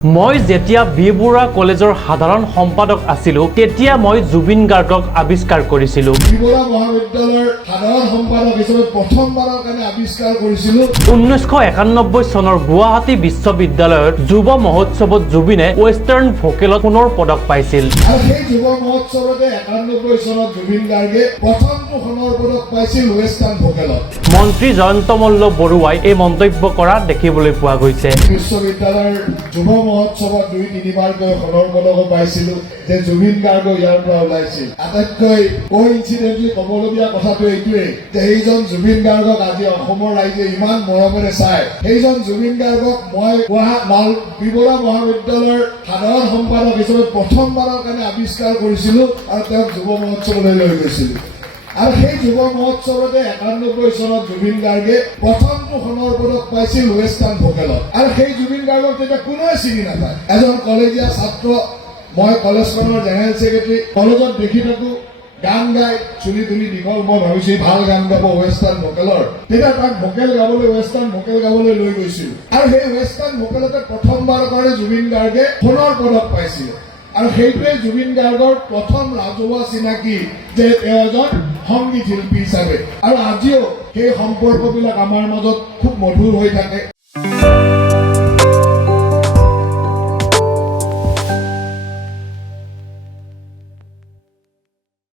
মই যেতিয়া বি বৰুৱা কলেজৰ সাধাৰণ সম্পাদক আছিলো তেতিয়া মই জুবিন গাৰ্গক আৱিষ্কাৰ কৰিছিলো। বি বৰুৱা মহাবিদ্যালয়ৰ সাধাৰণ সম্পাদক হিচাপে প্ৰথমবাৰৰ কাৰণে আৱিষ্কাৰ কৰিছিলো। 1991 চনৰ গুৱাহাটী বিশ্ববিদ্যালয়ৰ যুৱ মহোৎসৱত জুবিনে ৱেষ্টাৰ্ণ ভোকেলত সোণৰ পদক পাইছিল। আৰু সেই যুৱ মহোৎসৱতে 91 চনত জুবিন গাৰ্গে প্ৰথমটো সোণৰ পদক পাইছিল ৱেষ্টাৰ্ণ ভোকেলত। মন্ত্ৰী জয়ন্ত মল্ল বৰুৱাই এই মন্তব্য কৰা দেখিবলৈ পোৱা গৈছে। বিশ্ববিদ্যালয়ৰ যুৱ মহোৎসৱত 2-3বাৰকৈ সোণৰ পদক পাইছিলো যে জুবিন গাৰ্গ ইয়াৰ পৰা ওলাইছিল। আটাইতকৈ কোইনচিডেন্টলি ক'বলগীয়া কথাটো এইটোৱে যে সেইজন জুবিন গাৰ্গক আজি অসমৰ ৰাইজে ইমান মৰমেৰে চায়। সেইজন জুবিন গাৰ্গক মই বি বৰুৱা মহাবিদ্যালয়ৰ সাধাৰণ সম্পাদক হিচাপে প্ৰথমবাৰৰ কাৰণে আৱিষ্কাৰ কৰিছিলো আৰু তেওঁক যুৱ মহোৎসৱলৈ লৈ গৈছিলো। আৰু সেই যুৱ মহোৎসৱতে 91 চনত জুবিন গাৰ্গে প্ৰথমটো সোণৰ পদক পাইছিল ৱেষ্টাৰ্ণ ভোকেলত। আৰু সেই জুবিন গাৰ্গক তেতিয়া কোনোৱে চিনি নাপায়। এজন কলেজীয়া ছাত্ৰ, মই কলেজখনৰ জেনেৰেল ছেক্ৰেটাৰী, কলেজত দেখি থাকো গান গাই চুলি তুলি দীঘল, মই ভাবিছো ভাল গান গাব ৱেষ্টাৰ্ণ ভোকেলৰ। তেতিয়া তাক ভোকেল গাবলৈ ৱেষ্টাৰ্ণ ভোকেল গাবলৈ লৈ গৈছিল। আৰু সেই ৱেষ্টাৰ্ণ ভোকেলতে প্ৰথমবাৰৰ কাৰণে জুবিন গাৰ্গে সোণৰ পদক পাইছিল। আৰু সেইটোৱে জুবিন গাৰ্গৰ প্ৰথম ৰাজহুৱা চিনাকি যে তেওঁ এজন সংগীত শিল্পী হিচাপে। আৰু আজিও সেই সম্পৰ্কবিলাক আমাৰ মাজত খুব মধুৰ হৈ থাকে।